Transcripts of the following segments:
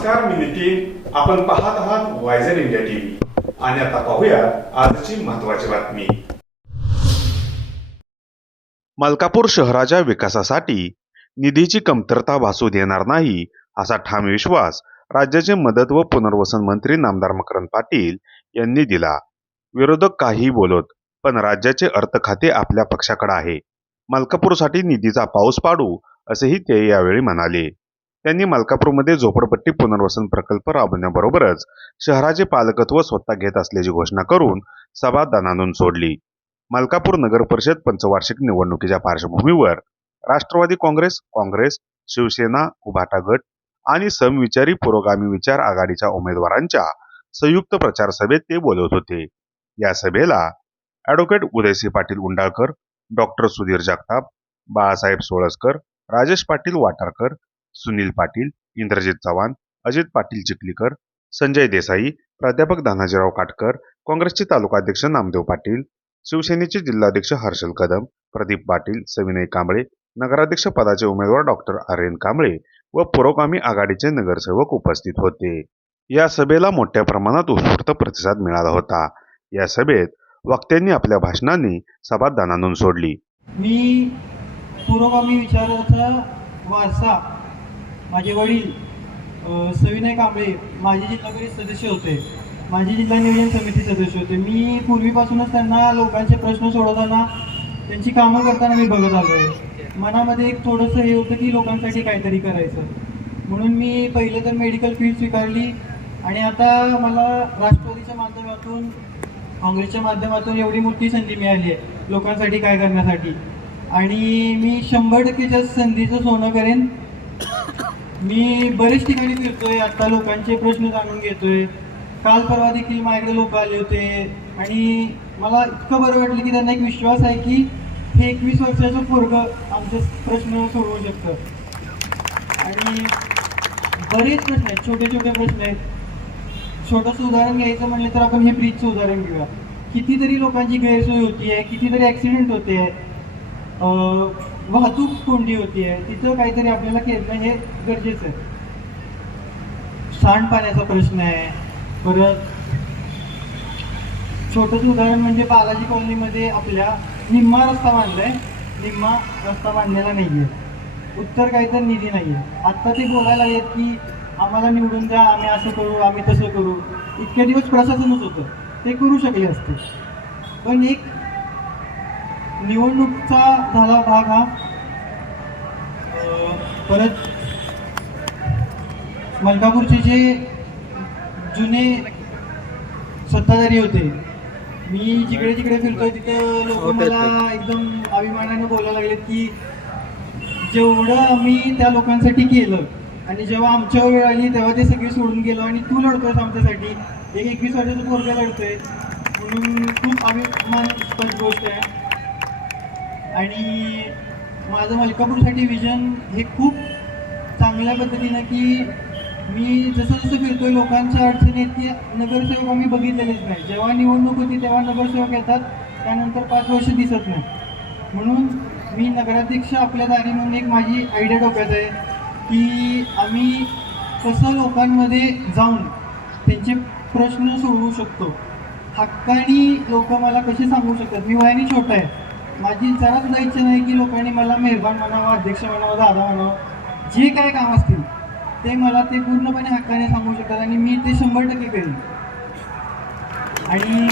नमस्कार, मी नितीन. आपण पाहत आहात वायझर इंडिया टीव्ही आणि आता पाहूया आजची महत्त्वाची बातमी. मलकापूर शहराच्या विकासासाठी निधीची कमतरता भासू देणार नाही असा ठाम विश्वास राज्याचे मदत व पुनर्वसन मंत्री नामदार मकरंद पाटील यांनी दिला. विरोधक काहीही बोलत, पण राज्याचे अर्थ खाते आपल्या पक्षाकडे आहे. मलकापूरसाठी निधीचा पाऊस पाडू असेही ते यावेळी म्हणाले. त्यांनी मलकापूरमध्ये झोपडपट्टी पुनर्वसन प्रकल्प राबवण्याबरोबरच शहराचे पालकत्व स्वतः घेत असल्याची घोषणा करून सभा दणाणून सोडली. मलकापूर नगर परिषद पंचवार्षिक निवडणुकीच्या पार्श्वभूमीवर राष्ट्रवादी काँग्रेस, शिवसेना, उभाटा गट आणि समविचारी पुरोगामी विचार आघाडीच्या उमेदवारांच्या संयुक्त प्रचार सभेत ते बोलत होते. या सभेला ॲडव्होकेट उदयसिंह पाटील उंडाळकर, डॉक्टर सुधीर जगताप, बाळासाहेब सोळसकर, राजेश पाटील वाटारकर, सुनील पाटील, इंद्रजित चव्हाण, अजित पाटील चिखलीकर, संजय देसाई, प्राध्यापक धनाजीराव काटकर, काँग्रेसचे तालुकाध्यक्ष नामदेव पाटील, शिवसेनेचे जिल्हाध्यक्ष हर्षल कदम, प्रदीप पाटील, सविनय कांबळे, नगराध्यक्ष पदाचे उमेदवार डॉक्टर आर्यन कांबळे व पुरोगामी आघाडीचे नगरसेवक उपस्थित होते. या सभेला मोठ्या प्रमाणात उत्स्फूर्त प्रतिसाद मिळाला होता. या सभेत वक्त्यांनी आपल्या भाषणांनी सभा दणाणून सोडली. मी पुरोगामी विचाराचा वारसा, माझे वडील सविनय कांबळे माजी जिल्हा परिषद सदस्य होते, माजी जिल्हा नियोजन समिती सदस्य होते. मी पूर्वीपासूनच त्यांना लोकांचे प्रश्न सोडवताना, त्यांची कामं करताना मी बघत आलो आहे. मनामध्ये एक थोडंसं हे होतं की लोकांसाठी काहीतरी करायचं, म्हणून मी पहिले तर मेडिकल फील्ड स्वीकारली आणि आता मला राष्ट्रवादीच्या माध्यमातून, काँग्रेसच्या माध्यमातून एवढी मोठी संधी मिळाली आहे लोकांसाठी काय करण्यासाठी, आणि मी 100% संधीचं सोनं करेन. मी बरेच ठिकाणी फिरतोय, आता लोकांचे प्रश्न जाणून घेतोय. काल परवा देखील माझ्याकडे लोक आले होते आणि मला इतकं बरं वाटलं की त्यांना एक विश्वास आहे की हे 21 वर्षाचं पोरगं आमचे प्रश्न सोडवू शकतं. आणि बरेच प्रश्न आहेत, छोटे छोटे प्रश्न आहेत. छोटंसं उदाहरण घ्यायचं म्हणलं तर आपण हे ब्रिजचं उदाहरण घेऊया. कितीतरी लोकांची गैरसोय होती आहे, कितीतरी ॲक्सिडेंट होते आहे, वाहतूक कोंडी होती आहे. तिथं काहीतरी आपल्याला केलं हे गरजेचं आहे. सांडपाण्याचा प्रश्न आहे. परत छोटंसं उदाहरण म्हणजे बालाजी कॉलनीमध्ये आपल्या निम्मा रस्ता बांधला आहे, निम्मा रस्ता बांधलेला नाही आहे. उत्तर काही तर निधी नाही आहे. आत्ता ते बोलायला लागलेत की आम्हाला निवडून द्या, आम्ही असं करू, आम्ही तसं करू. इतके दिवस प्रशासनच होतं, ते करू शकले असते. पण एक निवडणूकचा झाला भाग हा. परत मलकापूरचे जे जुने सत्ताधारी होते, मी जिकडे जिकडे फिरतोय तिथं लोक मला एकदम अभिमानानं बोलायला लागलेत की जेवढं आम्ही त्या लोकांसाठी केलं आणि जेव्हा आमच्या वेळ आली तेव्हा ते सगळे सोडून गेलो आणि तू लढतोयस आमच्यासाठी, एक 21 वर्षाचं पोरगं लढतोय, म्हणून खूप अभिमानास्पद गोष्ट आहे. आणि माझं मलकापूरसाठी विजन हे खूप चांगल्या पद्धतीनं की मी जसं जसं फिरतोय लोकांच्या अडचणी आहेत की नगरसेवक आम्ही बघितलेलेच नाही. जेव्हा निवडणूक होती तेव्हा नगरसेवक येतात, त्यानंतर 5 वर्ष दिसत नाही. म्हणून मी नगराध्यक्ष आपल्या दारी म्हणून एक माझी आयडिया डोक्यात आहे की आम्ही कसं लोकांमध्ये जाऊन त्यांचे प्रश्न सोडवू शकतो. हक्कानी लोक मला कसे सांगू शकतात. मी वयाने छोटा आहे, माझी जरा सुद्धा इच्छा नाही की लोकांनी मला मेहरबान म्हणावं, अध्यक्ष म्हणावं, दादा म्हणावं. जे काय काम असतील ते मला ते पूर्णपणे हक्काने सांगू शकतात आणि मी ते 100% करेन. आणि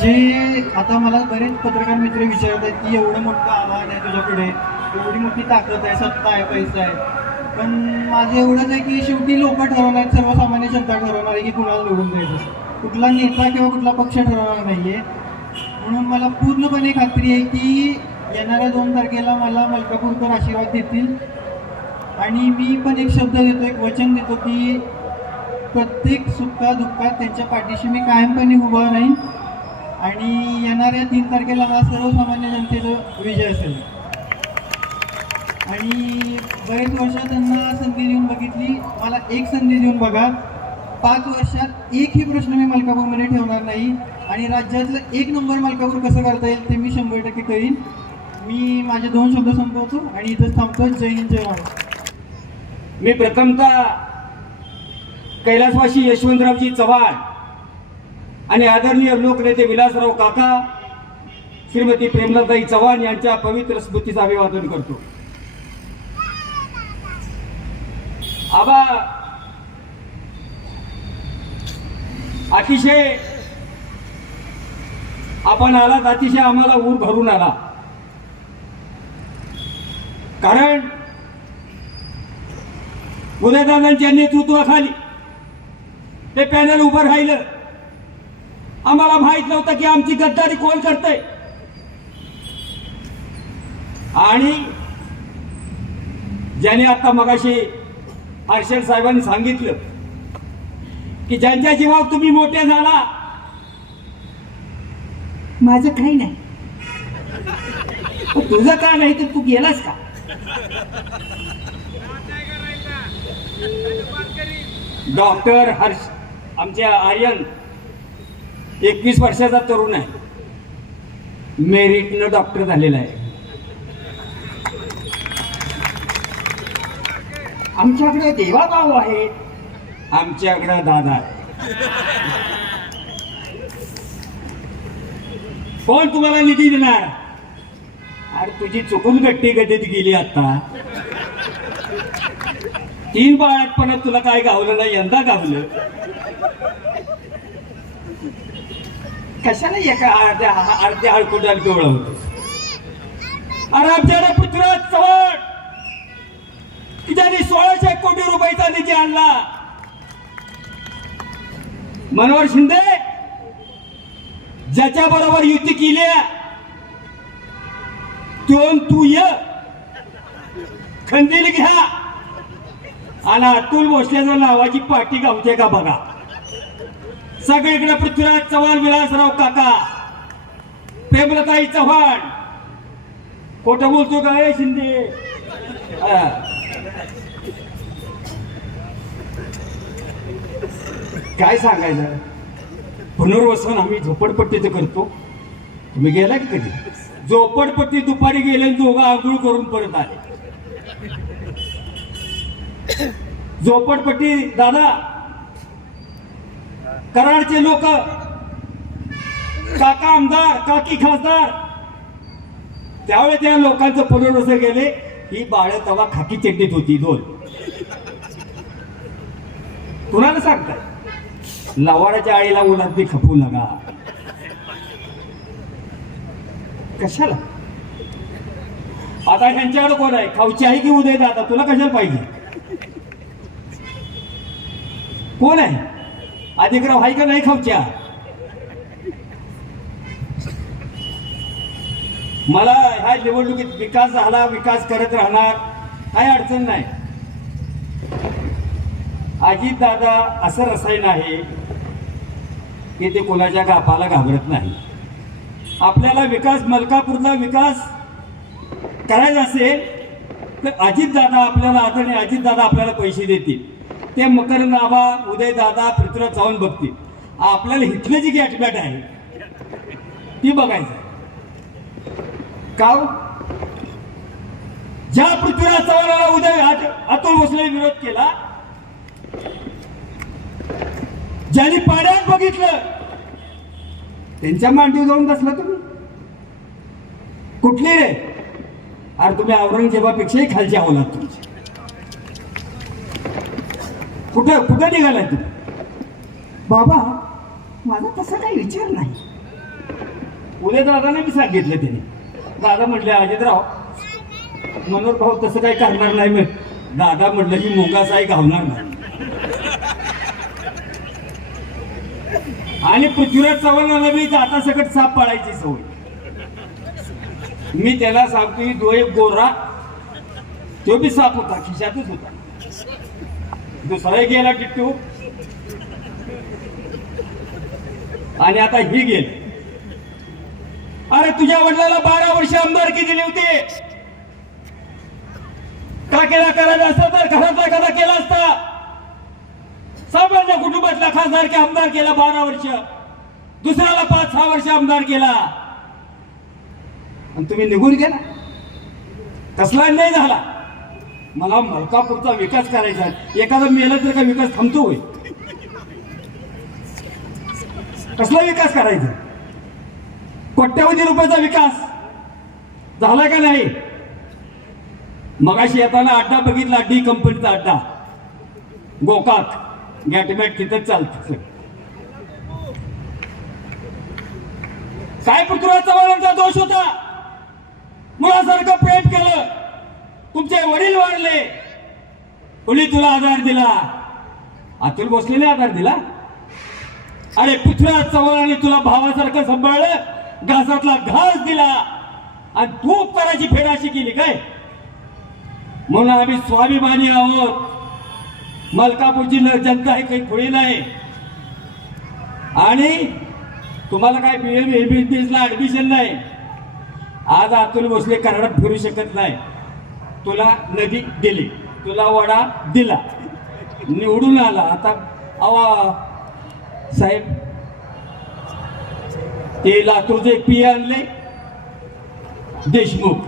जे आता मला बरेच पत्रकार मित्र विचारत आहेत की एवढं मोठं आव्हान आहे तुझ्याकडे, एवढी मोठी ताकद आहे, सत्ता आहे, पैसा आहे, पण माझं एवढंच आहे की शेवटी लोक ठरवणार आहेत, सर्वसामान्य जनता ठरवणार आहे की कुणाला निवडून द्यायचं. कुठला नेता किंवा कुठला पक्ष ठरवणार नाही आहे. म्हणून मला पूर्णपणे खात्री आहे की येणाऱ्या 2 तारखेला मला मलकापूरकर आशीर्वाद देतील. आणि मी पण एक शब्द देतो, एक वचन देतो की प्रत्येक सुखादुःखात त्यांच्या पाठीशी मी कायमपणे उभा राहीन आणि येणाऱ्या 3 तारखेला हा सर्वसामान्य जनतेचा विजय असेल. आणि बरेच वर्ष त्यांना संधी देऊन बघितली, मला एक संधी देऊन बघा. 5 वर्षात एकही प्रश्न मी मलकापूरमध्ये ठेवणार नाही आणि राज्यातलं 1 नंबर मलकापूर कसं करता येईल ते मी 100% करीन. मी माझे 2 शब्द संपवतो आणि इथंच थांबतो. जय हिंद, जय महाराष्ट्र. मी प्रथमतः कैलासवासी यशवंतरावजी चव्हाण आणि आदरणीय लोकनेते विलासराव काका, श्रीमती प्रेमलताई चव्हाण यांच्या पवित्र स्मृतीचं अभिवादन करतो. आबा अतिशय आपण आलात, अतिशय आम्हाला ऊर भरून आला. कारण उदयदादांच्या नेतृत्वाखाली हे पॅनल उभं राहिलं. आम्हाला माहित नव्हतं की आमची गद्दारी कोण करतंय. आणि ज्याने आता मगाशी हर्षल साहेबांनी सांगितलं की ज्यांच्या जीवावर तुम्ही मोठे झाला, माझं काही नाही. तुझं का नाही तर तू गेलास का? डॉक्टर हर्ष आमच्या आर्यन 21 वर्षाचा तरुण आहे, मेरिटनं डॉक्टर झालेला आहे. आमच्याकडे देवाभाऊ आहे, आमच्याकडे दादा आहे. कोण तुम्हाला निधी देणार? अरे तुझी चुकून गट्टी गटीत गेली. आता 3 बाळातपणात तुला काय गावलं नाही, यंदा गावलं. कशाला एका अर्ध्या हळकुडाल पिवळा होतो. अरे आमच्याकडे पृथ्वीराज चव्हाण की ज्यांनी 1600 कोटी रुपयाचा निधी आणला. मनोहर शिंदे ज्याच्या बरोबर युती केली, तू ये खंदील घ्या आणि अतुल भोसलेच्या नावाची पार्टी गावते का बघा. सगळीकडे पृथ्वीराज चव्हाण, विलासराव काका, प्रेमलताई चव्हाण. खोटं बोलतो का हे शिंदे? काय सांगायचं. पुनर्वसन आम्ही झोपडपट्टीचं करतो. तुम्ही गेला की कधी झोपडपट्टी? दुपारी गेले, दोघं आंघोळ करून परत आले. झोपडपट्टी दादा, कराडचे लोक, काका आमदार, काकी खासदार, त्यावेळेस त्या लोकांचं पुनर्वसन गेले. ही बाळ तवा खाकी चड्डीत होती 2. कुणाला सांगताय? लवाडाच्या आईला उन्हात खपू नका. कशाला? आता ह्यांच्याकडे कोण आहे? खाऊची आहे की उदय दादा? तुला कशाला पाहिजे? कोण आहे? अधिग्रह आहे का नाही खाऊच्या? मला ह्या निवडणुकीत विकास झाला, विकास करत राहणार, काही अडचण नाही. अजित दादा असं रसायन आहे की ते कोणाच्या गापाला घाबरत नाही. आपल्याला विकास, मलकापूरला विकास करायचा असेल तर अजितदादा आपल्याला, आदरणीय अजितदादा आपल्याला पैसे देतील. ते मकरंद आबा, उदय दादा, पृथ्वीराज चव्हाण बघतील. आपल्याला इथलं जी गॅटमॅट आहे ती बघायचं. का ज्या पृथ्वीराज चव्हाणाला उदय अतुल भोसले विरोध केला, ज्यांनी पाण्यात बघितलं, त्यांच्या मांडीवर जाऊन बसला तुम्ही. कुठली रे? अरे तुम्ही औरंगजेबापेक्षाही खालची अवलाद तुमची. कुठं कुठं निघालाय तुम्ही? बाबा माझा तसा काही विचार नाही. उदय दादाने मी सांगितलं. त्याने दादा म्हटले, अजितराव मनोहर भाऊ तसं काही करणार नाही. मग दादा म्हटलं की मुंगासाही घावणार नाही. आणि पृथ्वीराज चव्हाणाला मी दाता सकट साप पाळायची सवय. मी त्याला सांगतोय, तो एक गोरा, तो बी साप होता, खिशातच होता. दुसरा गेला टिट्टू, आणि आता ही गेली. अरे तुझ्या वडिलाला 12 वर्ष आमदारकी दिली होती. का केला? करायचा असता तर घरातला एखादा केला असता. सामान्य कुटुंबातला खासदार की आमदार केला 12 वर्ष, दुसऱ्याला 5-6 वर्ष आमदार केला, आणि तुम्ही निघून गेला. कसला अन्याय झाला. मला मलकापूरचा विकास करायचा आहे. एखादा मेला तर काय विकास थांबतो होय? कसला विकास करायचा? कोट्यवधी रुपयाचा विकास झाला का नाही? मगाशी येताना अड्डा बघितला, डी कंपनीचा अड्डा, गोकाक गॅटमॅट तिथंच चालतं. काय पृथ्वीराज चव्हाणांचा दोष होता? मुलासारखं प्रेम केलं, तुमचे वडील वारले, कोणी तुला आधार दिला? अतुल भोसलेने आधार दिला? अरे पृथ्वीराज चव्हाणांनी तुला भावासारखं सांभाळलं, घासातला घास दिला आणि तू उपकाराची फेड अशी केली काय? म्हणून आम्ही स्वाभिमानी आहोत. मलकापूरची जनता ही काही खुळी नाही. आणि तुम्हाला काय BA ला ऍडमिशन नाही. आज अतुल भोसले कराडात फिरू शकत नाही. तुला नदी दिली, तुला वडा दिला, निवडून आला. आता अवा साहेब ते लातूरचे PA आणले देशमुख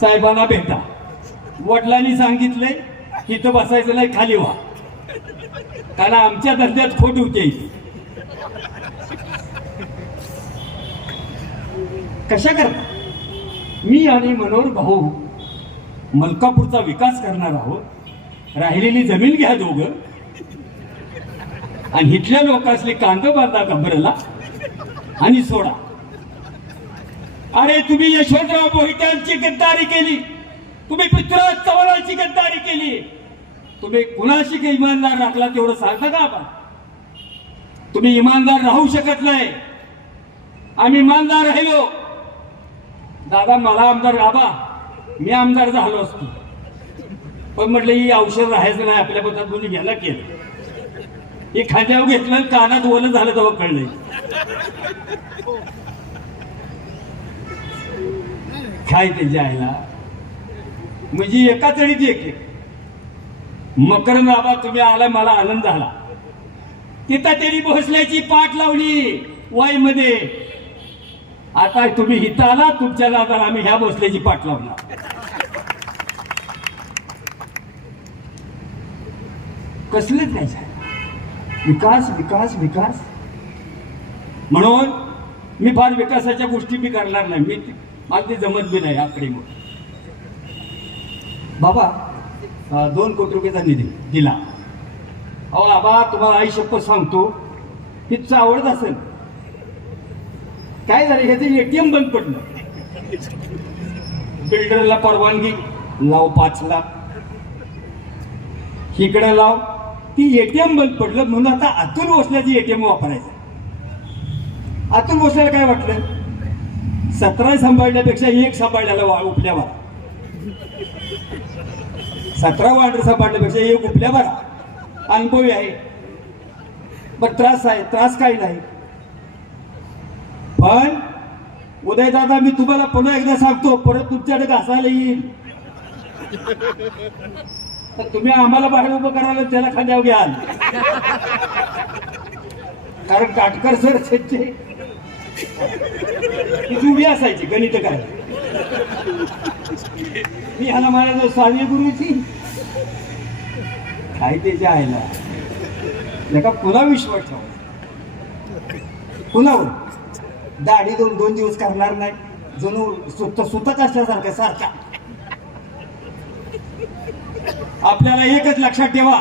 साहेबांना भेटा. वडिलांनी सांगितले इथं बसायचं नाही, खाली व्हा, कारण आमच्या धंद्यात खोट होते. कशा करता? मी आणि मनोहर भाऊ मलकापूरचा विकास करणार आहोत. राहिलेली जमीन घ्या दोघं आणि इथल्या लोकांसले कांदा बांधा कबरला आणि सोडा. अरे तुम्ही यशवंतराव मोहित्यांची गद्दारी केली, तुम्ही पृथ्वीराज चव्हाणांची गद्दारी केली. तुम्ही कुणाशी काही इमानदार राखला तेवढं सांगता का आपण? तुम्ही इमानदार राहू शकत नाही. आम्ही इमानदार राहिलो. दादा मला आमदार, आबा मी आमदार झालो असतो, पण म्हटलं ही औषध राहायचं नाही आपल्या पोटात, दोन्ही घ्यायला केलं. हे खांद्यावर घेतलं, कानात ओलं झालं तेव्हा कळलं. काय ते जायला म्हणजे एका चढीत एक. मकरंद बाबा तुम्ही आला, मला आनंद झाला. तिथं त्यांनी भोसल्याची पाठ लावली वाई मध्ये. आता तुम्ही इथं आला, तुमच्या नादाला आम्ही ह्या भोसल्याची पाठ लावणार. कसलेच नाही. विकास विकास विकास म्हणून मी फार विकासाच्या गोष्टी मी करणार नाही. मी मला ते जमत बी नाही आकडे. बाबा 2 कोटी रुपयाचा निधी दिला. अहो बाबा तुम्हाला आई शपथ सांगतो, हिचं आवडत असेल. काय झालं, ह्याचं ATM बंद पडलं. बिल्डरला परवानगी लाव 5 लाख, इकडे लाव, ती ATM बंद पडलं. म्हणून आता अतुल भोसल्याची ATM वापरायचं. अतुल भोसल्याला काय वाटलं, 17 सांभाळण्यापेक्षा 1 सांभाळण्याला उपल्या बरा, 17 वार्ड सांभाळण्यापेक्षा 1 उपल्या बरा. अनुभवी आहे, पण त्रास आहे. त्रास काही नाही. पण उदयदादा मी तुम्हाला पुन्हा एकदा सांगतो, परत तुमच्याकडे घासायला येईल तर तुम्ही आम्हाला बाहेर उभं करायला त्याला खांद्यावर घ्याल. कारण काटकर सर त्यांचे उभी असायची गणित काय. मी ह्याला म्हणायचो साधी गुरुची काय त्याच्या आईला नका पुन्हा विश्वास ठेवा. पुन्हा दाढी 2 दिवस करणार नाही, जणू सुतक असल्यासारखा सारखा. आपल्याला एकच लक्षात ठेवा,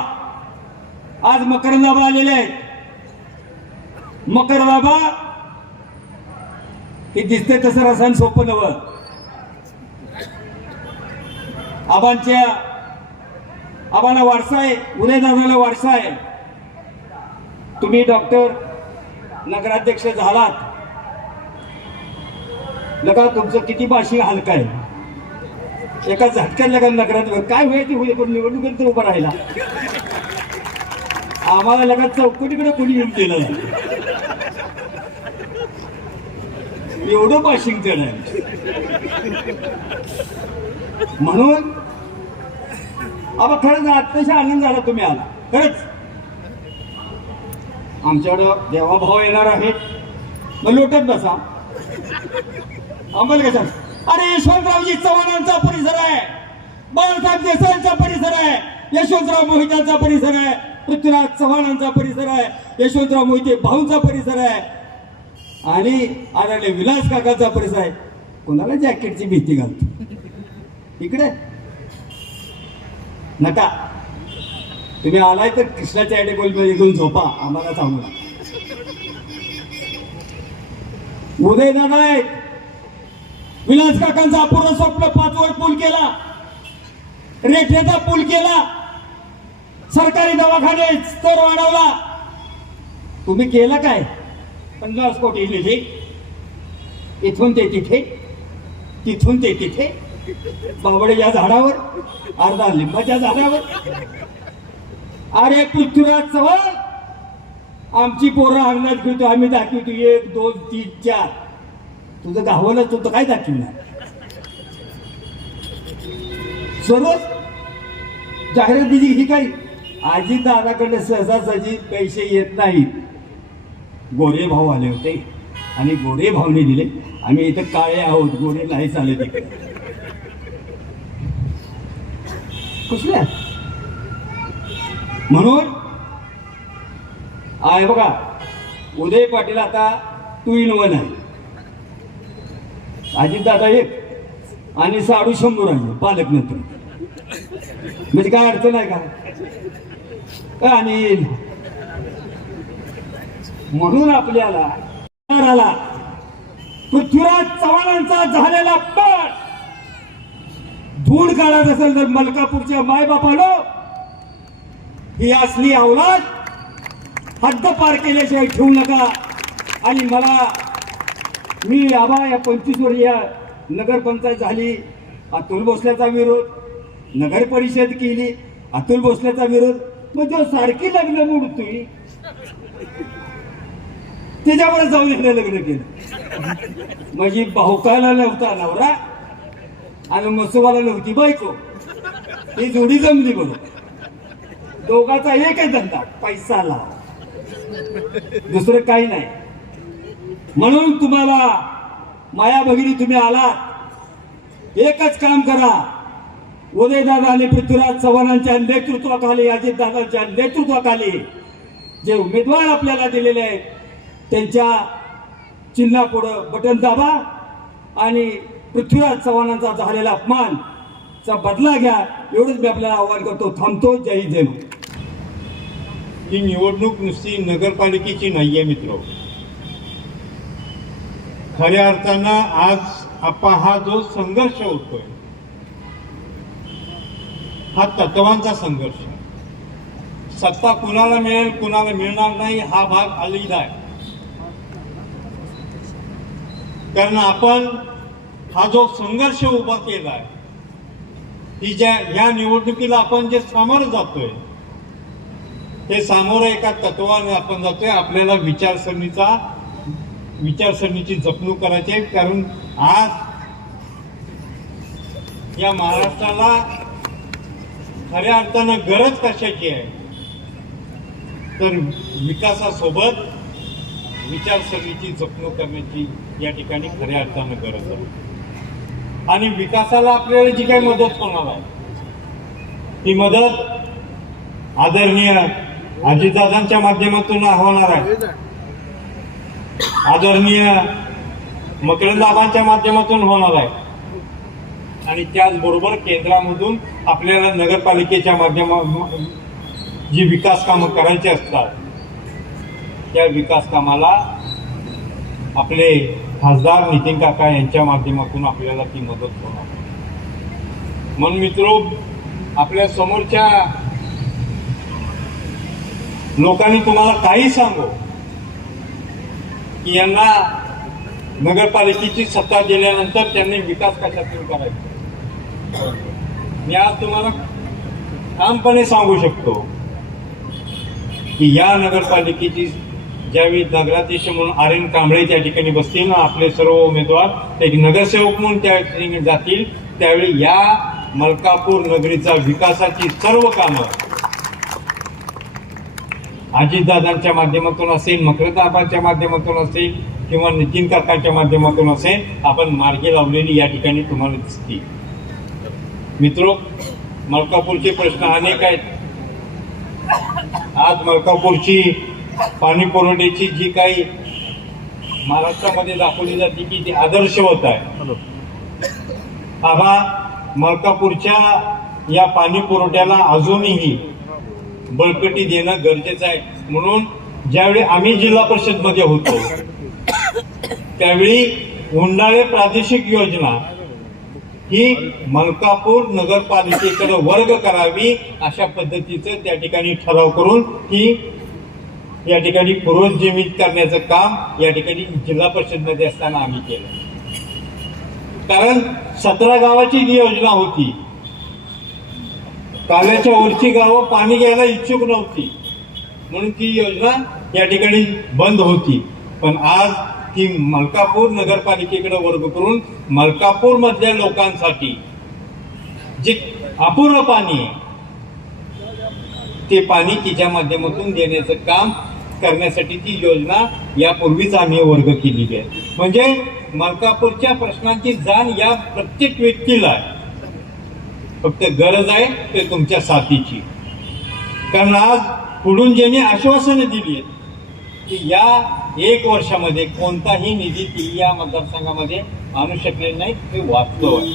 आज मकरंद बाबा आलेले आहेत. मकरंद बाबा हे दिसते तसं रसायन सोपं नवं. आबांना वारसा आहे, उदयदादाला वारसा आहे. तुम्ही डॉक्टर नगराध्यक्ष झालात, लगा तुमचं किती बाशी हलका आहे. एका झटक्यात लगा नगराध्यक्ष काय व्हायची होईल, पण निवडणुकीत उभं राहिला. आम्हाला लगा चौकटीकडे कोणी येऊन दिलं नाही. एवढं बाशिंग चढ आहे. म्हणून आबा खरंच अतिशय आनंद झाला तुम्ही आला. खरंच आमच्याकडं देवाभाव येणार आहे, मग लोटत बसा. आम्हाला कशा अरे यशवंतरावजी चव्हाणांचा परिसर आहे, बाळासाहेब देसाईंचा परिसर आहे, यशवंतराव मोहित्यांचा परिसर आहे, पृथ्वीराज चव्हाणांचा परिसर आहे, यशवंतराव मोहिते भाऊंचा परिसर आहे आणि आदरणीय विलास काकांचा परिसर आहे. कोणाला जॅकेटची भीती घालतो इकडे नका. तुम्ही आलाय तर कृष्णाच्या ऍडेबलमध्ये घेऊन झोपा, आम्हाला सांगू नका. उदयदादा आहेत, विलास काकांचा अपूर्ण स्वप्न 5 वर पूल केला, रेठेचा पूल केला, सरकारी दवाखाने स्तर वाढवला. तुम्ही केलं काय? 50 कोटी निधी, इथून ते तिथे, तिथून ते तिथे, बाबड्याच्या झाडावर, अर्धा लिंबाच्या झाडावर. अरे पृथ्वीराज चव्हाण, आमची पोरं अंगणात खेळतो, आम्ही दाखवतो 1 2 3 4. तुझं गावाला तू तर काय दाखवणार? सर्व जाहिरात दिली ही काही आजी दादाकडे सहजासहजी पैसे येत नाहीत. गोरे भाऊ आले होते आणि गोरे भाऊने दिले. आम्ही इथं काळे आहोत, गोरे नाही चालत इकडे. कुठल्या म्हणून आहे बघा, उदय पाटील आता 2 in 1 आहे. अजितदादा 1 आणि साडू 100 आहे पालकमंत्री. म्हणजे काय अडचण आहे का? आणि म्हणून आपल्याला पृथ्वीराज चव्हाणांचा झालेला पाठ धूळ काढत असेल तर मलकापूरच्या मायबापानो, ही असली अवलाद हद्द पार केल्याशिवाय ठेवू नका. आणि मी आबा या 25 वर्ष या नगरपंचायत झाली, अतुल भोसलेचा विरोध, नगर परिषद केली, अतुल भोसलेचा विरोध, मग जो सारखी लग्न मोडतोय त्याच्यावर जाऊन एकदा लग्न केलं. म्हणजे भाऊकाला नव्हता नवरा आणि मसोबाला नव्हती बायको, ही जोडी जमली बरोबर. दोघाचा एक आहे धंदा, पैसा लाव, दुसरं काही नाही. म्हणून तुम्हाला माया भगिनी तुम्ही आलात, एकच काम करा. उदयदादा आणि पृथ्वीराज चव्हाणांच्या नेतृत्वाखाली, अजितदादांच्या नेतृत्वाखाली जे उमेदवार आपल्याला दिलेले आहेत त्यांच्या चिन्हापुढं बटन दाबा आणि पृथ्वीराज चव्हाणांचा झालेला अपमानचा बदला घ्या. एवढंच मी आपल्याला आवाहन करतो. थांबतो. जय हिंद. ही निवडणूक नुसती नगरपालिकेची नाहीये मित्र. खऱ्या अर्थानं आज हा जो संघर्ष होतोय हा तत्वांचा संघर्ष. सत्ता कुणाला मिळेल कुणाला मिळणार नाही हा भाग अलग आहे. कारण आपण हा जो संघर्ष उभा केलाय, ही या निवडणुकीला आपण जे सामोरं जातोय ते सामोरं एका तत्वाने आपण जातोय. आपल्याला विचारसरणीची जपणूक करायची आहे. कारण आज या महाराष्ट्राला खऱ्या अर्थानं गरज कशाची आहे तर विकासासोबत विचारसरणीची जपणूक करण्याची या ठिकाणी खऱ्या अर्थानं गरज आहे. आणि विकासाला आपल्याला जी काही मदत होणार आहे ती मदत आदरणीय अजितदादांच्या माध्यमातून होणार आहे, आदरणीय मकरंदाबांच्या माध्यमातून होणार आहे आणि त्याचबरोबर केंद्रामधून आपल्याला नगरपालिकेच्या माध्यमातून जी विकास कामं करायची असतात त्या विकास कामाला आपले खासदार नितीन काका यांच्या माध्यमातून आपल्याला ती मदत होणार. म्हणून मित्रो, आपल्या समोरच्या लोकांनी तुम्हाला काही सांगू की यांना नगरपालिकेची सत्ता दिल्यानंतर त्यांनी विकास कशातून करायचा. मी आज तुम्हाला ठामपणे सांगू शकतो की या नगरपालिकेची ज्यावेळी नगराध्यक्ष म्हणून आर.एन. कांबळे त्या ठिकाणी बसतील ना, आपले सर्व उमेदवार एक नगरसेवक म्हणून त्या ठिकाणी जातील, त्यावेळी या मलकापूर नगरीचा विकासाची सर्व कामं अजितदादांच्या माध्यमातून असेल, मकरंदाबांच्या माध्यमातून असेल, किंवा नितीन काकाच्या माध्यमातून असेल आपण मार्गी लावलेली या ठिकाणी तुम्हाला दिसतील. मित्रो, मलकापूरचे प्रश्न अनेक आहेत. आज मलकापूरची पाणी पुरवठ्याची जी काही महाराष्ट्रामध्ये दाखवली जाते की ती आदर्शवत आहे. आम्हा मलकापूरच्या या पाणी पुरवठ्याला अजूनही बळकटी देणं गरजेचं आहे. म्हणून ज्यावेळी आम्ही जिल्हा परिषदमध्ये होतो त्यावेळी उंडाळे प्रादेशिक योजना ही मलकापूर नगरपालिकेकडे वर्ग करावी अशा पद्धतीचं त्या ठिकाणी ठराव करून ती या ठिकाणी पुनरुज्जीवित करण्याचं काम या ठिकाणी जिल्हा परिषदमध्ये असताना आम्ही केलं. कारण 17 गावाची जी योजना होती, काल्याच्या वरची गावं पाणी घ्यायला इच्छुक नव्हती म्हणून ती योजना या ठिकाणी बंद होती. पण आज ती मलकापूर नगरपालिकेकडे वर्ग करून मलकापूर मधल्या लोकांसाठी जे अपुरं पाणी आहे ते पाणी तिच्या माध्यमातून देण्याचं काम करण्यासाठी ती योजना यापूर्वीच आम्ही वर्ग केलेली आहे. म्हणजे मलकापूरच्या प्रश्नांची जाण या प्रत्येक व्यक्तीला आहे. फक्त गरज आहे ते तुमच्या साथीची. कारण आज पुढून ज्यांनी आश्वासनं दिली आहेत की या 1 वर्षामध्ये कोणताही निधी ती या मतदारसंघामध्ये आणू शकले नाही, हे वास्तव आहे.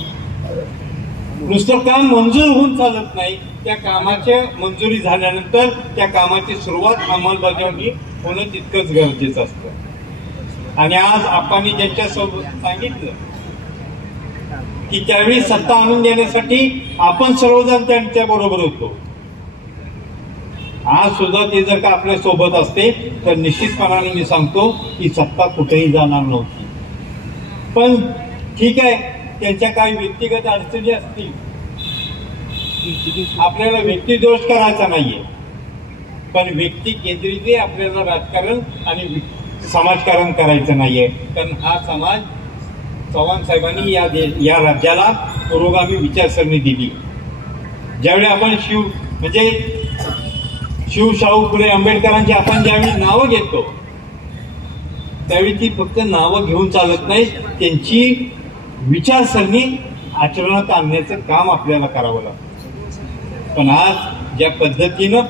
नुसतं काम मंजूर होऊन चालत नाही, त्या कामाची मंजुरी झाल्यानंतर त्या कामाची सुरुवात अंमलबजावणी होणं तितकंच गरजेचं असतं. आणि आज आपण ज्यांच्यासोबत सांगितलं की त्यावेळी सत्ता आणून देण्यासाठी आपण सर्वजण त्यांच्या बरोबर होतो. आज सुद्धा ते जर का आपल्या सोबत असते तर निश्चितपणाने मी सांगतो की सत्ता कुठेही जाणार नव्हती. पण ठीक आहे, त्यांच्या काही व्यक्तिगत अडचणी असतील, आपल्याला व्यक्तिदोष करायचा नाहीये, पण व्यक्ती केंद्रित आपल्याला राजकारण आणि समाजकारण करायचं नाहीये. कारण हा समाज चव्हाण साहेबांनी या राज्याला पुरोगामी विचारसरणी दिली. ज्यावेळी आपण शिवशाहू फुले आंबेडकरांची आपण ज्यावेळी नावं घेतो त्यावेळी ती फक्त नावं घेऊन चालत नाही, त्यांची विचारसरणी आचरणात आणण्याचं काम आपल्याला करावं लागतं. पण आज ज्या पद्धतीनं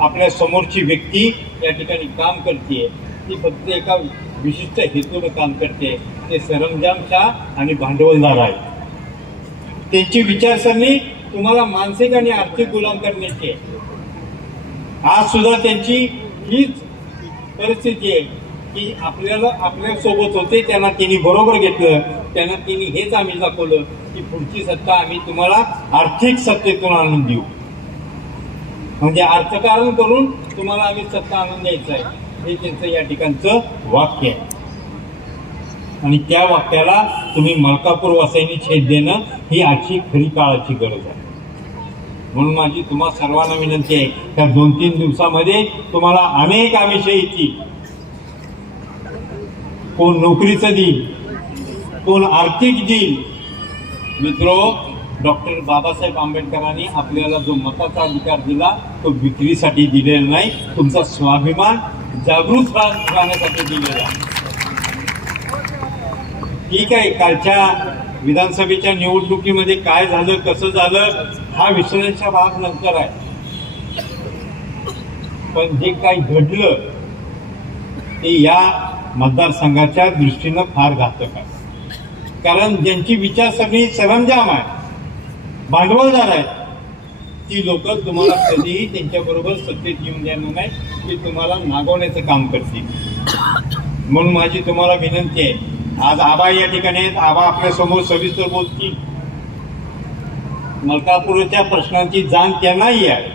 आपल्या समोरची व्यक्ती या ठिकाणी काम करते ती फक्त एका विशिष्ट हेतूनं काम करते. ते सरंजामशाह आणि भांडवलदार आहेत. त्यांची विचारसरणी तुम्हाला मानसिक आणि आर्थिक गुलाम करण्याची आहे. आज सुद्धा त्यांची हीच परिस्थिती आहे की आपल्याला आपल्या सोबत होते, त्यांना त्यांनी बरोबर घेतलं, त्यांना त्यांनी हेच आम्ही दाखवलं की पुढची सत्ता आम्ही तुम्हाला आर्थिक सत्तेतून आणून देऊ. म्हणजे अर्थकारण करून तुम्हाला आम्ही सत्ता आणून द्यायचं आहे, हे त्यांचं या ठिकाणचं वाक्य आहे. आणि त्या वाक्याला तुम्ही मलकापूर वासियांनी छेद देणं ही आजची खरी काळाची गरज आहे. म्हणून माझी तुम्हा सर्वांना विनंती आहे, त्या 2-3 दिवसामध्ये तुम्हाला अनेक आमिषे येतील. कोण नोकरीचं देईल, कोण आर्थिक देईल. मित्रो, डॉक्टर बाबासाहेब आंबेडकरांनी आपल्याला जो मताचा अधिकार दिला तो विक्रीसाठी दिलेला नाही, तुमचा स्वाभिमान जागृत राहण्यासाठी दिलेला. ठीक आहे, कालच्या विधानसभेच्या निवडणुकीमध्ये काय झालं, कसं झालं हा विसरण्याचा भाग नंतर आहे. पण जे काही घडलं ते या मतदारसंघाच्या दृष्टीनं फार घातक आहे. कारण ज्यांची विचारसरणी सरंजाम आहे, भांडवलदार आहेत, ती लोक तुम्हाला कधीही त्यांच्याबरोबर सत्तेत येऊन देणार नाही, की तुम्हाला नागवण्याचं काम करतील. म्हणून माझी तुम्हाला विनंती आहे, आज आबा या ठिकाणी आहेत, आबा आपल्या समोर सविस्तर बोलतील. मलकापूरच्या प्रश्नांची जाण त्यांनाही आहे.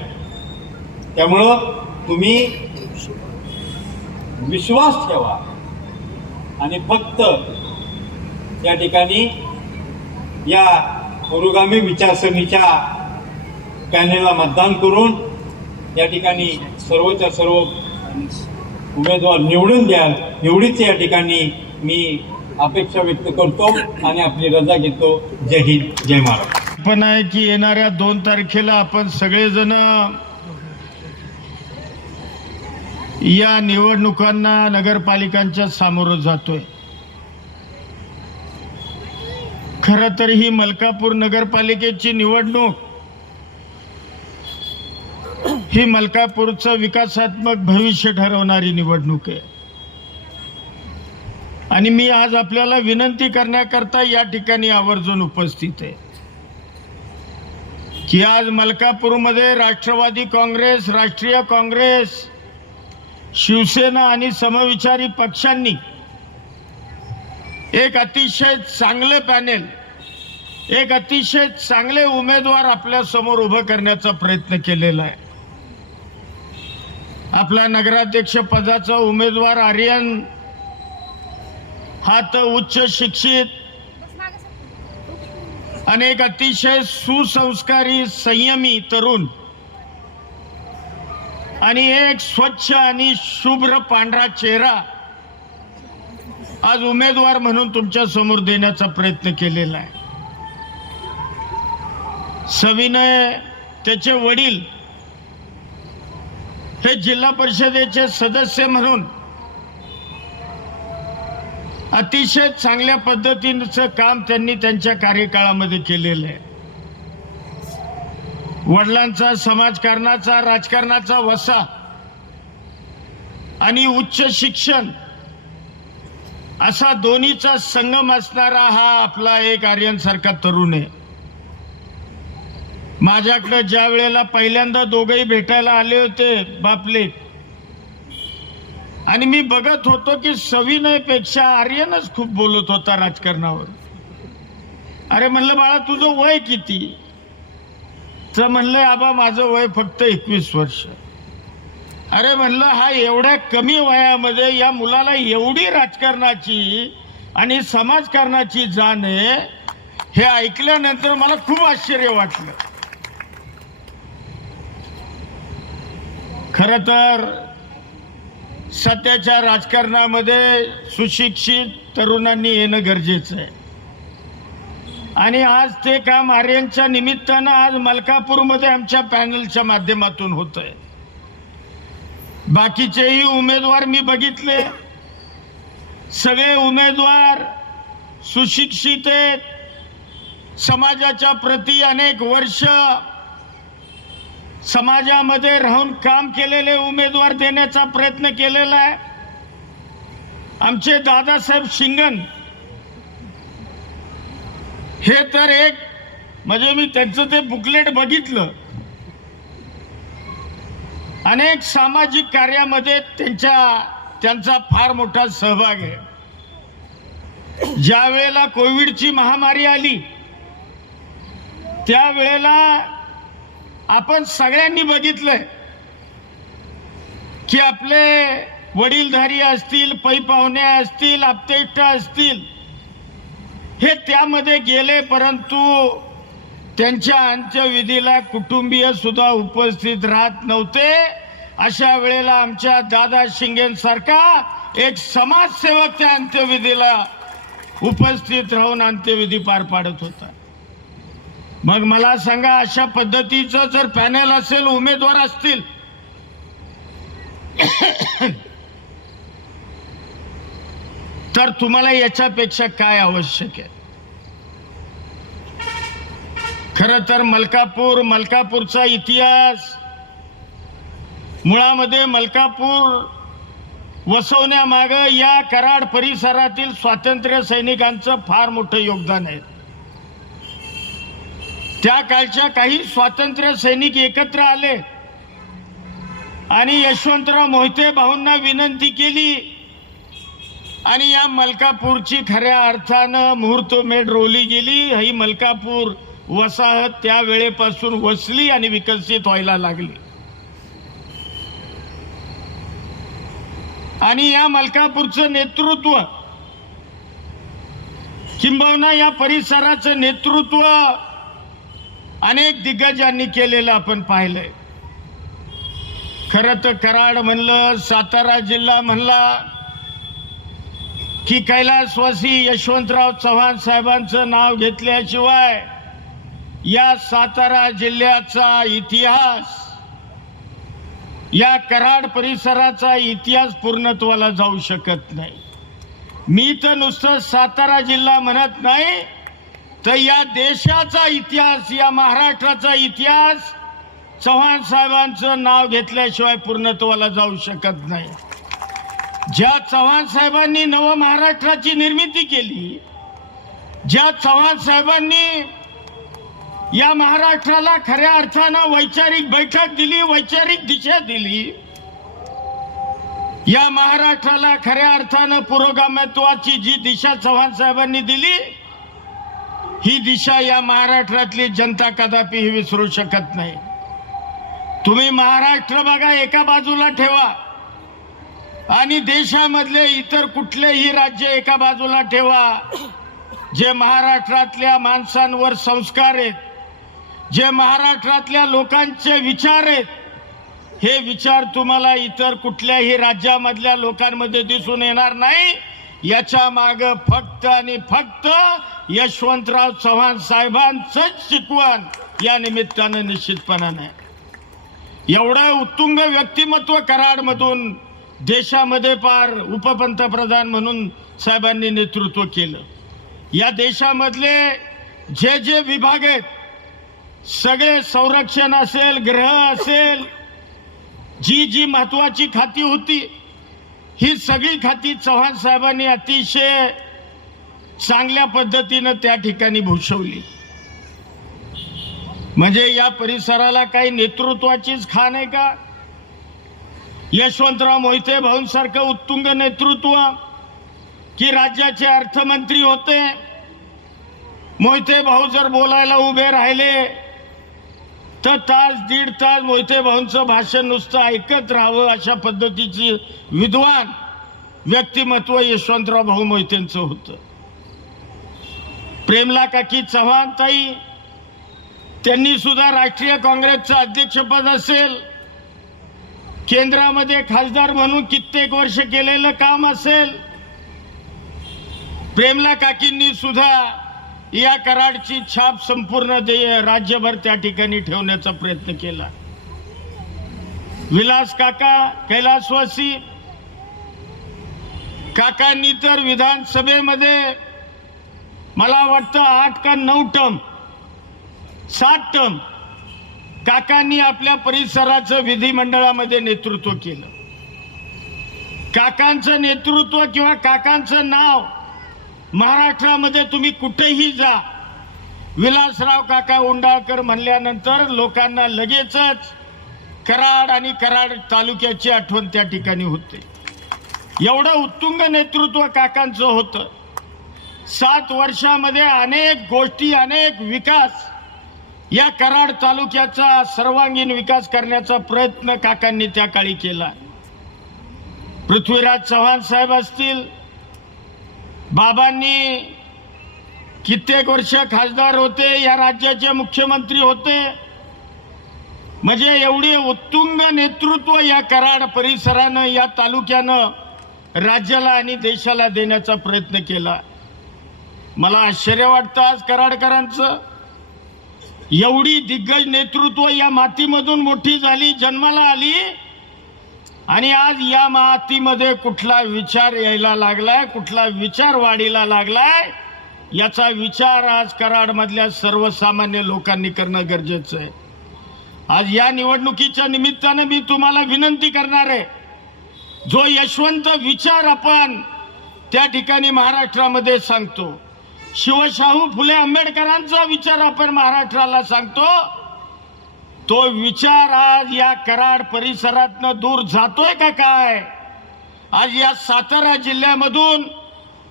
त्यामुळं तुम्ही विश्वास ठेवा आणि फक्त या ठिकाणी या पुरोगामी विचारसरणीच्या पॅनेलला मतदान करून या ठिकाणी सर्वच्या सर्व उमेदवार निवडून द्याल, एवढीच या ठिकाणी मी अपेक्षा व्यक्त करतो आणि आपली रजा घेतो. जय हिंद, जय महाराष्ट्र. पण आहे की येणाऱ्या 2 तारखेला आपण सगळेजण या निवडणुकांना नगरपालिकांच्या सामोरं जातोय. खरं तर ही मलकापूर नगरपालिकेची निवडणूक ही मलकापूरचं विकासात्मक भविष्य ठरवणारी निवडणूक आहे. आणि मी आज आपल्याला विनंती करण्याकरता या ठिकाणी आवर्जून उपस्थित आहे की आज मलकापूरमध्ये राष्ट्रवादी काँग्रेस, राष्ट्रीय काँग्रेस, शिवसेना आणि समविचारी पक्षांनी एक अतिशय चांगले पॅनेल, एक अतिशय चांगले उमेदवार आपल्या समोर उभं करण्याचा प्रयत्न केलेला आहे. आपला नगराध्यक्ष पदाचा उमेदवार आर्यन हा तर उच्च शिक्षित, अनेक अतिशय सुसंस्कारी, संयमी तरुण आणि एक स्वच्छ आणि शुभ्र पांढरा चेहरा आज उमेदवार म्हणून तुमच्या समोर देण्याचा प्रयत्न केलेला आहे. सविनय त्याचे वडील हे जिल्हा परिषदेचे सदस्य म्हणून अतिशय चांगल्या पद्धतीचं काम त्यांनी त्यांच्या कार्यकाळामध्ये केलेलं आहे. वडिलांचा समाजकारणाचा, राजकारणाचा वसा आणि उच्च शिक्षण असा दोन्हीचा संगम असणारा हा आपला एक आर्यनसारखा तरुण आहे. माझ्याकडे ज्या वेळेला पहिल्यांदा दोघंही भेटायला आले होते बापलेक, आणि मी बघत होतो की सविनयपेक्षा आर्यनच खूप बोलत होता राजकारणावर. अरे म्हणलं बाळा तुझं वय किती? तर म्हणलं आबा माझं वय फक्त 21 वर्ष. अरे म्हणलं हा एवढ्या कमी वयामध्ये या मुलाला एवढी राजकारणाची आणि समाजकारणाची जाण आहे, हे ऐकल्यानंतर मला खूप आश्चर्य वाटलं. खरं तर सध्याच्या राजकारणामध्ये सुशिक्षित तरुणांनी येणं गरजेचं आहे आणि आज ते काम आर्यनच्या निमित्तानं आज मलकापूरमध्ये आमच्या पॅनलच्या माध्यमातून होतंय. बाकीचेही उमेदवार मी बघितले, सगळे उमेदवार सुशिक्षित आहेत, समाजाच्या प्रती अनेक वर्ष समाजामध्ये राहून काम केलेले उमेदवार देण्याचा प्रयत्न केलेला आहे. आमचे दादासाहेब शिंगण हे तर एक म्हणजे मी त्यांचं ते बुकलेट बघितलं, अनेक सामाजिक कार्यामध्ये त्यांचा फार मोठा सहभाग आहे. ज्या वेळेला कोविडची महामारी आली त्यावेळेला आपण सगळ्यांनी बघितलंय की आपले वडीलधारी असतील, पै पाहुणे असतील, आप्तेष्ट असतील, हे त्यामध्ये गेले, परंतु त्यांच्या अंत्यविधीला कुटुंबीय सुद्धा उपस्थित राहत नव्हते. अशा वेळेला आमच्या दादा शिंगेंसारखा एक समाजसेवक त्या अंत्यविधीला उपस्थित राहून अंत्यविधी पार पाडत होता. मग मला सांगा, अशा पद्धतीचं जर पॅनल असेल, उमेदवार असतील, तर तुम्हाला याच्यापेक्षा काय आवश्यक आहे? खरं तर मलकापूरचा इतिहास, मुळामध्ये मलकापूर वसवण्यामागं या कराड परिसरातील स्वातंत्र्य सैनिकांचं फार मोठं योगदान आहे. त्या काळच्या काही स्वातंत्र्य सैनिक एकत्र आले आणि यशवंतराव मोहिते भाऊंना विनंती केली आणि या मलकापूरची खऱ्या अर्थानं मुहूर्तमेढ रोवली गेली. ही मलकापूर वसाहत त्या वेळेपासून वसली आणि विकसित व्हायला लागली. आणि या मलकापूरचं नेतृत्व, किंबहुना या परिसराचं नेतृत्व अनेक दिग्गजांनी केलेलं आपण पाहिलंय. खरं तर कराड म्हणलं, सातारा जिल्हा म्हणला की कैलासवासी यशवंतराव चव्हाण साहेबांचं नाव घेतल्याशिवाय या सातारा जिल्ह्याचा इतिहास या कराड परिसराचा इतिहास पूर्णत्वाला जाऊ शकत नाही. मी तर नुसतं सातारा जिल्हा म्हणत नाही, तर या देशाचा इतिहास, या महाराष्ट्राचा इतिहास चव्हाण साहेबांचं नाव घेतल्याशिवाय पूर्णत्वाला जाऊ शकत नाही. ज्या चव्हाण साहेबांनी नव महाराष्ट्राची निर्मिती केली, ज्या चव्हाण साहेबांनी या महाराष्ट्राला खऱ्या अर्थानं वैचारिक बैठक दिली, वैचारिक दिशा दिली, या महाराष्ट्राला खऱ्या अर्थानं पुरोगामित्वाची जी दिशा चव्हाण साहेबांनी दिली, ही दिशा या महाराष्ट्रातली जनता कदापि विसरू शकत नाही. तुम्ही महाराष्ट्र बघा, एका बाजूला ठेवा आणि देशामधले इतर कुठलेही राज्य एका बाजूला ठेवा. जे महाराष्ट्रातल्या माणसांवर संस्कार आहेत, जे महाराष्ट्रातल्या लोकांचे विचार आहेत, हे विचार तुम्हाला इतर कुठल्याही राज्यामधल्या लोकांमध्ये दिसून येणार नाही. याच्या माग फक्त आणि फक्त यशवंतराव चव्हाण साहेबांचंच शिकवण या निमित्तानं निश्चितपणाने. एवढं उत्तुंग व्यक्तिमत्व कराडमधून देशामध्ये पार उपपंतप्रधान म्हणून साहेबांनी नेतृत्व केलं. या देशामधले जे जे विभाग आहेत, सगळे संरक्षण असेल, गृह असेल, जी जी महत्वाची खाती होती, ही सगळी खाती चव्हाण साहेबांनी अतिशय चांगल्या पद्धतीनं त्या ठिकाणी भूषवली. म्हणजे या परिसराला काही नेतृत्वाचीच खाण आहे का? यशवंतराव मोहिते भाऊंसारखं उत्तुंग नेतृत्व, की राज्याचे अर्थमंत्री होते, मोहिते भाऊ जर बोलायला उभे राहिले तर तास दीड तास मोहिते भाऊंचं भाषण नुसतं ऐकत राहावं, अशा पद्धतीची विद्वान व्यक्तिमत्व यशवंतराव भाऊ मोहितेंचं होतं. प्रेमला काकी चव्हाण ताई, त्यांनी सुद्धा राष्ट्रीय काँग्रेसचं अध्यक्षपद असेल, केंद्रामध्ये खासदार म्हणून कित्येक वर्ष केलेलं काम असेल, प्रेमला काकींनी सुद्धा या कराडची छाप संपूर्ण राज्यभर त्या ठिकाणी ठेवण्याचा प्रयत्न केला. विलास काका कैलासवासी काकांनी तर विधानसभेमध्ये मला वाटतं 8 का 9 टर्म, 7 टर्म काकांनी आपल्या परिसराचं विधिमंडळामध्ये नेतृत्व केलं. काकांचं नेतृत्व किंवा काकांचं नाव महाराष्ट्रामध्ये तुम्ही कुठेही जा, विलासराव काका उंडाळकर म्हणल्यानंतर लोकांना लगेचच कराड आणि कराड तालुक्याची आठवण त्या ठिकाणी होते. एवढं उत्तुंग नेतृत्व काकांचं होतं. 7 वर्षामध्ये अनेक गोष्टी, अनेक विकास, या कराड तालुक्याचा सर्वांगीण विकास करण्याचा प्रयत्न काकांनी त्या काळी केला. पृथ्वीराज चव्हाण साहेब असतील, बाबांनी कित्येक वर्ष खासदार होते, या राज्याचे मुख्यमंत्री होते. म्हणजे एवढे उत्तुंग नेतृत्व या कराड परिसरानं, या तालुक्यानं राज्याला आणि देशाला देण्याचा प्रयत्न केला. मला आश्चर्य वाटतं आज कराडकरांचं. एवढी दिग्गज नेतृत्व या मातीमधून मोठी झाली, जन्माला आली, आणि आज या मातीमध्ये कुठला विचार यायला लागलाय, कुठला विचार वाढीला लागलाय, याचा विचार आज कराडमधल्या सर्वसामान्य लोकांनी करणं गरजेचं आहे. आज या निवडणुकीच्या निमित्तानं मी तुम्हाला विनंती करणार आहे, जो यशवंत विचार आपण त्या ठिकाणी महाराष्ट्रामध्ये सांगतो, शिवशाहू फुले आंबेडकरांचा विचार आपण महाराष्ट्राला सांगतो, तो विचार आज या कराड परिसरातनं दूर जातोय का काय? आज या सातारा जिल्ह्यामधून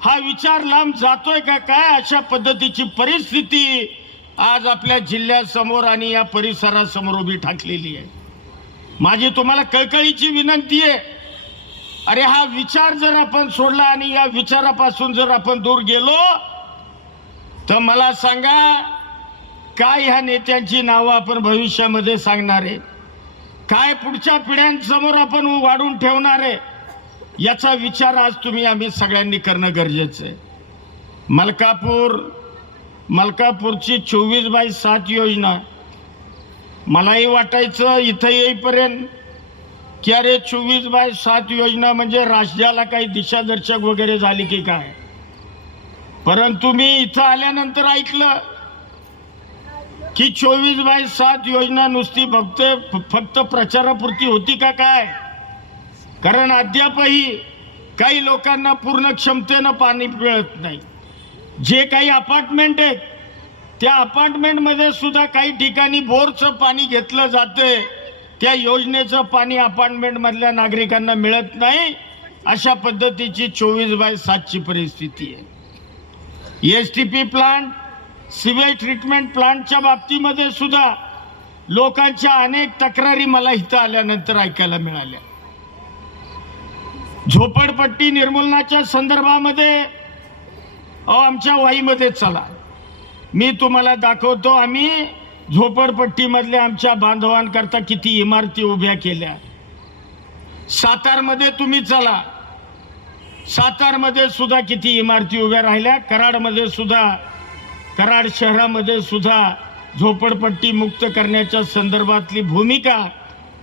हा विचार लांब जातोय का काय? अशा पद्धतीची परिस्थिती आज आपल्या जिल्ह्यासमोर आणि या परिसरासमोर उभी ठाकलेली आहे. माझी तुम्हाला कळकळीची विनंती आहे, अरे हा विचार जर आपण सोडला आणि या विचारापासून जर आपण दूर गेलो तर मला सांगा, काय ह्या नेत्यांची नावं आपण भविष्यामध्ये सांगणार आहे? काय पुढच्या पिढ्यांसमोर आपण वाढून ठेवणार आहे? याचा विचार आज आम्ही सगळ्यांनी करणं गरजेचं आहे. मलकापूरची 24/7 योजना, मलाही वाटायचं इथं येईपर्यंत की अरे 24/7 योजना म्हणजे राज्याला काही दिशादर्शक वगैरे झाली की काय. परंतु मी इथं आल्यानंतर ऐकलं की 24/7 योजना नुसती फक्त प्रचारापुरती होती का काय. कारण अद्यापही काही लोकांना पूर्ण क्षमतेनं पाणी मिळत नाही. जे काही अपार्टमेंट आहेत त्या अपार्टमेंटमध्ये सुद्धा काही ठिकाणी बोरचं पाणी घेतलं जातंय, त्या योजनेचं पाणी अपार्टमेंटमधल्या नागरिकांना मिळत नाही. अशा पद्धतीची 24/7 परिस्थिती आहे. STP प्लांट, सिवेज ट्रीटमेंट प्लांटच्या बाबतीमध्ये सुद्धा लोकांच्या अनेक तक्रारी मला इथं आल्यानंतर ऐकायला मिळाल्या. झोपडपट्टी निर्मूलनाच्या संदर्भामध्ये आमच्या वाईमध्ये चला, मी तुम्हाला दाखवतो आम्ही झोपडपट्टीमधल्या आमच्या बांधवांकरता किती इमारती उभ्या केल्या. सातारमध्ये तुम्ही चला, सातारमध्ये सुद्धा किती इमारती उभ्या राहिल्या. कराडमध्ये सुद्धा, कराड शहरामध्ये सुद्धा झोपडपट्टी मुक्त करण्याच्या संदर्भातली भूमिका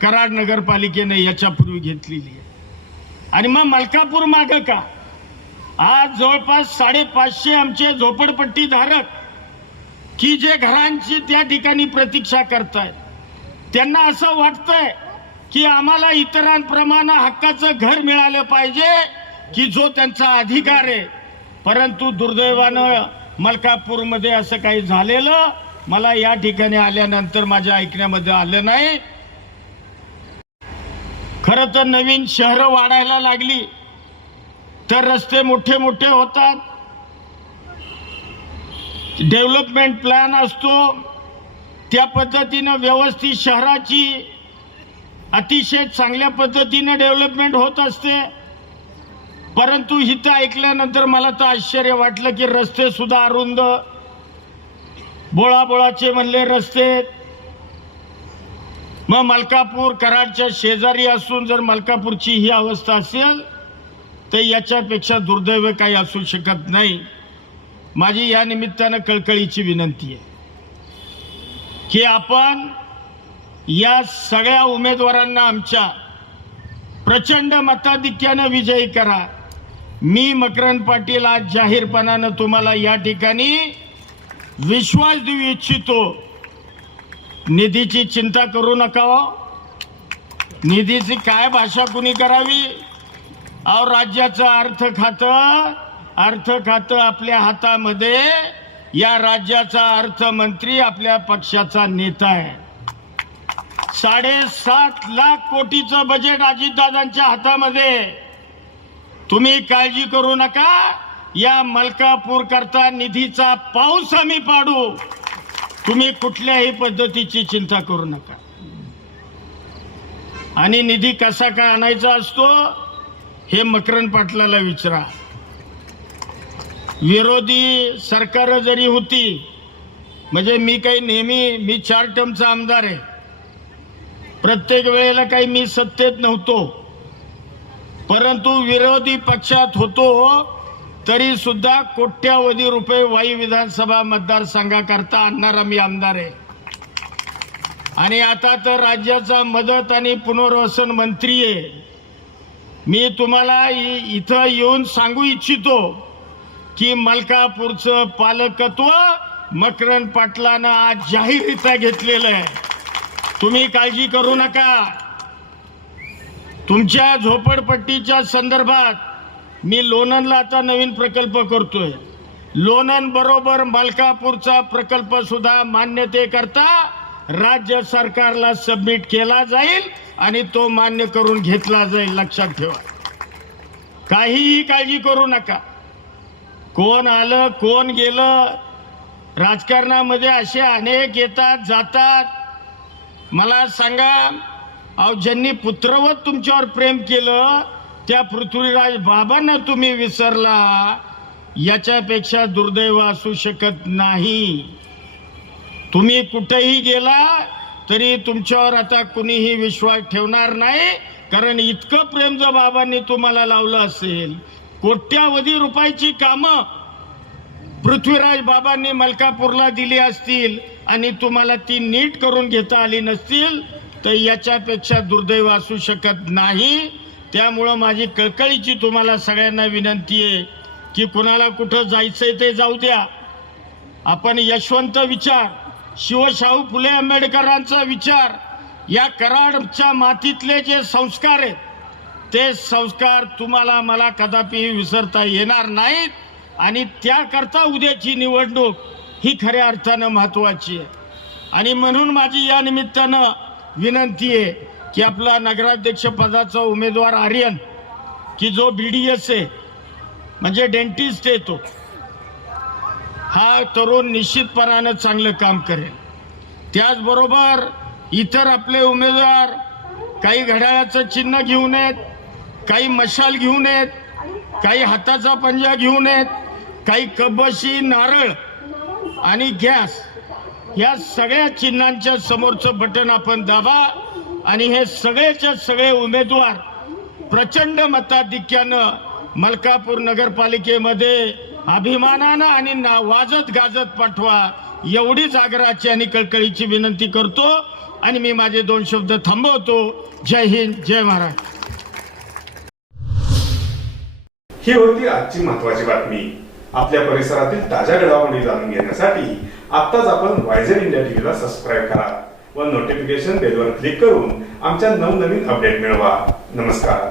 कराड नगरपालिकेने याच्यापूर्वी घेतलेली आहे. आणि मग मलकापूर मागं का? आज जवळपास 550 आमचे झोपडपट्टी धारक की जे घरांची त्या ठिकाणी प्रतीक्षा करतायत, त्यांना असं वाटतंय की आम्हाला इतरांप्रमाणे हक्काचं घर मिळालं पाहिजे की जो त्यांचा अधिकार आहे. परंतु दुर्दैवानं मलकापूरमध्ये असं काही झालेलं मला या ठिकाणी आल्यानंतर माझ्या ऐकण्यामध्ये आलं नाही. खरं तर नवीन शहरं वाढायला लागली तर रस्ते मोठे मोठे होतात, डेव्हलपमेंट प्लॅन असतो, त्या पद्धतीनं व्यवस्थित शहराची अतिशय चांगल्या पद्धतीनं डेव्हलपमेंट होत असते. परंतु इथं ऐकल्यानंतर मला तर आश्चर्य वाटलं की रस्ते सुद्धा अरुंद, बोळाबोळाचे म्हणले रस्ते. मग मलकापूर कराडच्या शेजारी असून जर मलकापूरची ही अवस्था असेल तर याच्यापेक्षा दुर्दैव काही असू शकत नाही. माझी या निमित्तानं कळकळीची विनंती आहे की आपण या सगळ्या उमेदवारांना आमच्या प्रचंड मताधिक्यानं विजयी करा. मी मकरंद पाटील आज जाहीरपणानं तुम्हाला या ठिकाणी विश्वास देऊ इच्छितो. निधीची चिंता करू नका हो. निधीची काय भाषा कुणी करावी. अहो, राज्याचं अर्थ खातं आपल्या हातामध्ये. या राज्याचा अर्थमंत्री आपल्या पक्षाचा नेता आहे. 7.5 लाख कोटीचं बजेट अजितदादांच्या हातामध्ये. तुम्ही काळजी करू नका. या मलकापूर करता निधीचा पाऊस आम्ही पाडू. तुम्ही कुठल्याही पद्धतीची चिंता करू नका. आणि निधी कसा काय आणायचा असतो हे मकरंद पाटलाला विचारा. विरोधी सरकार जरी होती, म्हणजे मी काही नेहमी, मी 4 टर्मचा आमदार आहे, प्रत्येक वेळेला काही मी सत्तेत नव्हतो, परंतु विरोधी पक्षात होतो तरी सुद्धा कोट्यावधी रुपये वाई विधानसभा मतदारसंघाकरता आणणारा मी आमदार आहे. आणि आता तर राज्याचा मदत आणि पुनर्वसन मंत्री आहे. मी तुम्हाला इथं येऊन सांगू इच्छितो की मलकापूरचं पालकत्व मकरंद पाटलानं आज जाहीररित्या घेतलेलं आहे. तुम्ही काळजी करू नका. तुमच्या झोपडपट्टीच्या संदर्भात मी लोणंदला आता नवीन प्रकल्प करतोय. लोणंद बरोबर मलकापूरचा प्रकल्प सुद्धा मान्यतेकरता राज्य सरकारला सबमिट केला जाईल आणि तो मान्य करून घेतला जाईल. लक्षात ठेवा. काहीही काळजी करू नका. कोण आलं कोण गेलं, राजकारणामध्ये असे अनेक येतात जातात. मला सांगा, अहो, ज्यांनी पुत्रवत तुमच्यावर प्रेम केलं त्या पृथ्वीराज बाबांना तुम्ही विसरला, याच्यापेक्षा दुर्दैव असू शकत नाही. तुम्ही कुठेही गेला तरी तुमच्यावर आता कुणीही विश्वास ठेवणार नाही. कारण इतकं प्रेम जर बाबांनी तुम्हाला लावलं असेल, कोट्यावधी रुपयाची कामं पृथ्वीराज बाबांनी मलकापूरला दिली असतील आणि तुम्हाला ती नीट करून घेता आली नसतील तर याच्यापेक्षा दुर्दैव असू शकत नाही. त्यामुळं माझी कळकळीची तुम्हाला सगळ्यांना विनंती आहे की कुणाला कुठं जायचंय ते जाऊ द्या. आपण यशवंत विचार, शिवशाहू फुले आंबेडकरांचा विचार, या कराडच्या मातीतले जे संस्कार आहेत ते संस्कार तुम्हाला मला कदापि विसरता येणार नाहीत. आणि त्याकरता उद्याची निवडणूक ही खऱ्या अर्थानं महत्त्वाची आहे. आणि म्हणून माझी या निमित्तानं विनंती आहे की आपला नगराध्यक्ष पदाचा उमेदवार आर्यन, की जो BDS आहे म्हणजे डेंटिस्ट आहे, तो हा तरुण निश्चितपणानं चांगलं काम करेल. त्याचबरोबर इतर आपले उमेदवार काही घड्याळाचं चिन्ह घेऊन येत, काही मशाल घेऊन येत, काही हाताचा पंजा घेऊन येत, काही कबशी, नारळ आणि गॅस, या सगळ्या चिन्हांच्या समोरचं बटन आपण दाबा आणि हे सगळेच्या सगळे उमेदवार प्रचंड मताधिक्यानं मलकापूर नगरपालिकेमध्ये अभिमानानं आणि वाजत गाजत पाठवा, एवढीच आग्रहाची आणि कळकळीची विनंती करतो आणि मी माझे 2 शब्द थांबवतो. जय हिंद, जय महाराष्ट्र. ही होती आजची महत्त्वाची बातमी. आपल्या परिसरातील ताज्या घडामोडी जाणून घेण्यासाठी आत्ताच आपण वायझर इंडिया टीव्हीला सबस्क्राईब करा व नोटिफिकेशन बेलवर क्लिक करून आमच्या नवनवीन अपडेट मिळवा. नमस्कार.